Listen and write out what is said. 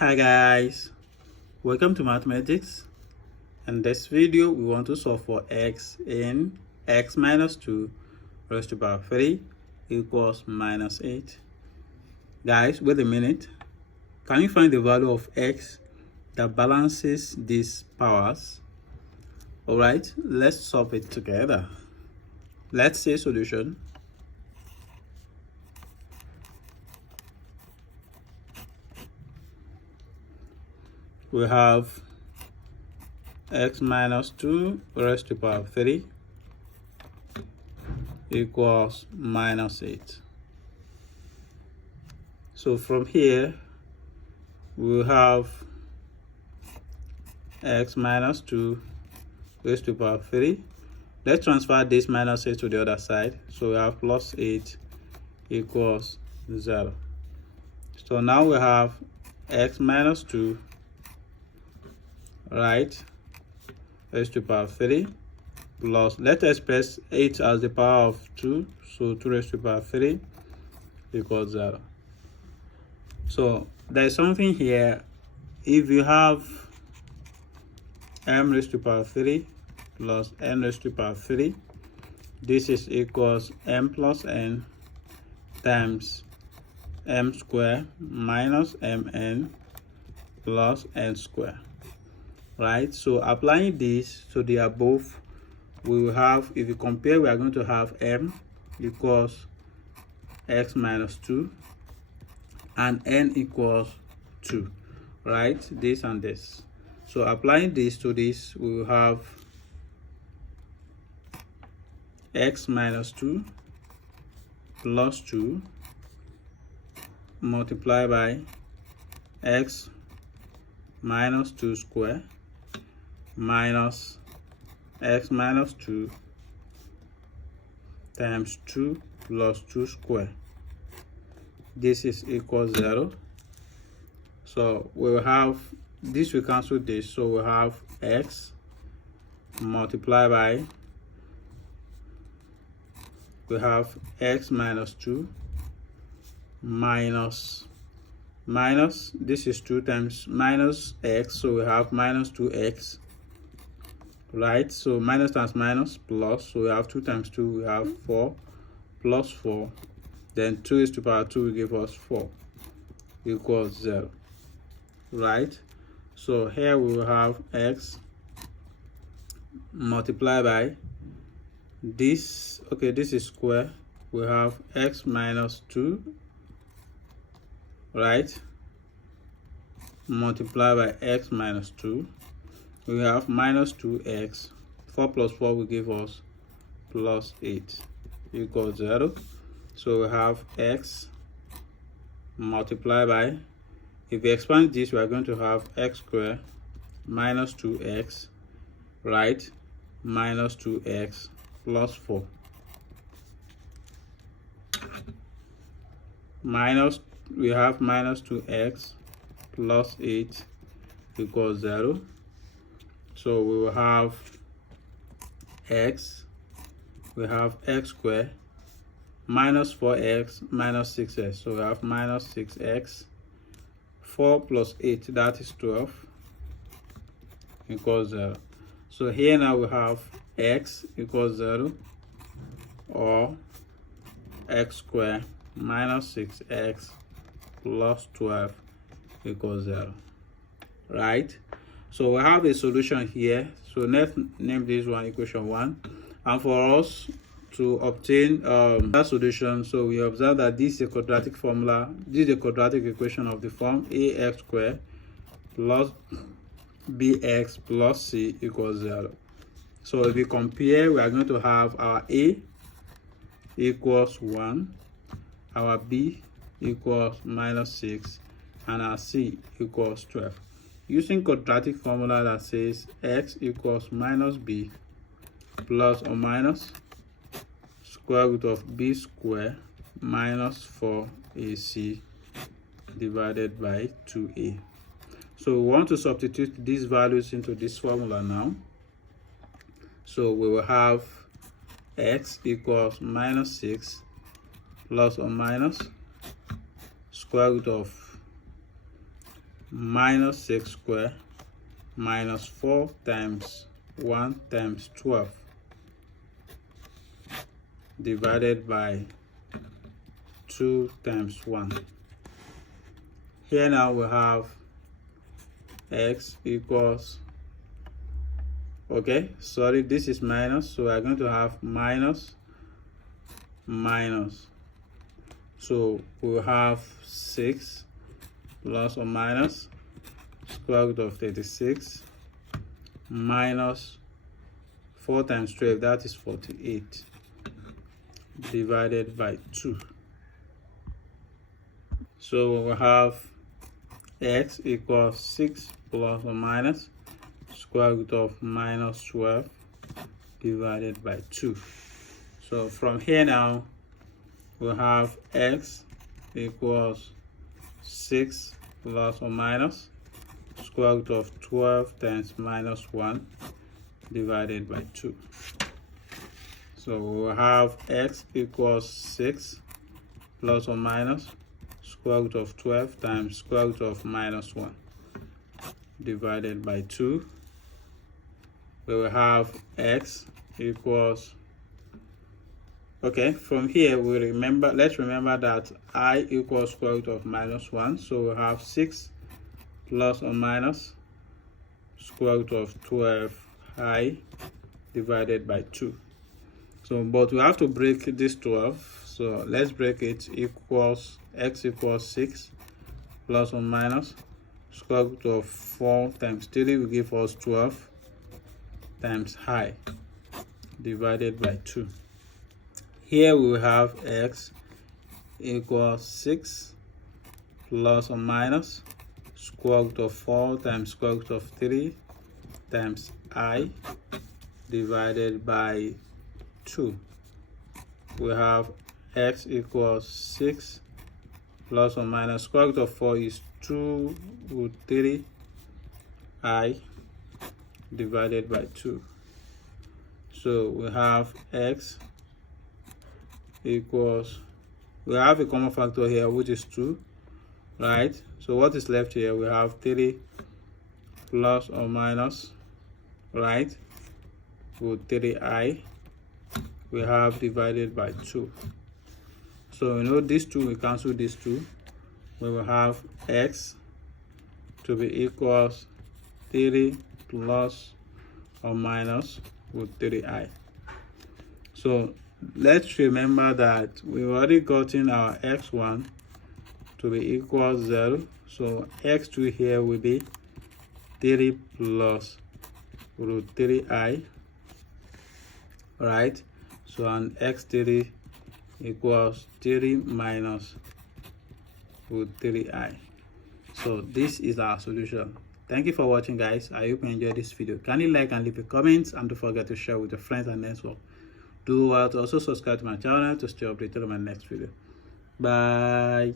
Hi guys, welcome to mathematics. In this video we want to solve for x in x minus 2 raised to power 3 equals minus 8. Guys, wait a minute. Can you find the value of x that balances these powers? Alright, let's solve it together. Let's say solution. We have x minus 2 raised to power 3 equals minus 8. So from here, we have x minus 2 raised to power 3. Let's transfer this minus 8 to the other side. So we have plus 8 equals 0. So now we have x minus 2, right, raised to power 3 plus, let's express 8 as the power of 2, so 2 raised to power 3 equals 0. So there's something here. If you have m raised to power 3 plus n raised to power 3, this is equals m plus n times m square minus mn plus n square. Right, so applying this to the above, we will have, if you compare, we are going to have m equals x minus 2 and n equals 2, right, this and this. So applying this to this, we will have x minus 2 plus 2 multiplied by x minus 2 square minus x minus 2 times 2 plus 2 square. This is equal 0. So we will have this, we cancel this, so we have x multiplied by, we have x minus 2 minus this is 2 times minus x, so we have minus 2x, right? So minus times minus plus, so we have 2 times 2, we have 4 plus 4, then 2 is to the power 2 will give us 4 equals 0, right? So here we will have x multiplied by this, okay, this is square, we have x minus 2, right, multiplied by x minus 2, we have minus 2x, 4 plus 4 will give us plus 8 equals 0. So we have x multiplied by, if we expand this, we are going to have x squared minus 2x, right, minus 2x plus 4 minus, we have minus 2x plus 8 equals 0. So we will have x, we have x squared minus 4x minus 6x, so we have minus 6x, 4 plus 8, that is 12 equals 0. So here now we have x equals 0, or x squared minus 6x plus 12 equals 0, right? So we have a solution here. So let's name this one equation 1, and for us to obtain that solution, so we observe that this is a quadratic formula. This is a quadratic equation of the form ax squared plus bx plus c equals 0. So if we compare, we are going to have our a equals 1, our b equals minus 6, and our c equals 12. Using quadratic formula that says x equals minus b plus or minus square root of b squared minus 4ac divided by 2a. So we want to substitute these values into this formula now. So we will have x equals minus 6 plus or minus square root of minus 6 square minus 4 times 1 times 12 divided by 2 times 1. Here now we have x equals, okay, sorry, this is minus, so we are going to have minus minus. So we'll have 6 plus or minus square root of 36 minus 4 times 12, that is 48, divided by 2. So we'll have x equals 6 plus or minus square root of minus 12 divided by 2. So from here now, we'll have x equals 6 plus or minus square root of 12 times minus 1 divided by 2. So we'll have x equals 6 plus or minus square root of 12 times square root of minus 1 divided by 2. We will have x equals, okay, from here let's remember that I equals square root of minus 1, so we'll have 6 plus or minus square root of 12i divided by 2. So but we have to break this 12, so let's break it. Equals x equals 6 plus or minus square root of 4 times 3 will give us 12 times I divided by 2. Here we will have x equals 6 plus or minus square root of 4 times square root of 3 times I divided by 2. We have x equals 6 plus or minus square root of 4 is 2 root 3 I divided by 2. So we have x equals, we have a common factor here which is 2, right? So what is left here? We have 3 plus or minus, right, root 3i we have divided by 2. So we know these two, we cancel these two. We will have x to be equals 3 plus or minus root 3i. So let's remember that we've already gotten our x1 to be equal 0. So x2 here will be 3 plus root 3i, right? So and x3 equals 3 minus root 3i. So this is our solution. Thank you for watching, guys. I hope you enjoyed this video. Kindly like and leave a comment, and don't forget to share with your friends and network. Do also subscribe to my channel to stay updated on my next video. Bye.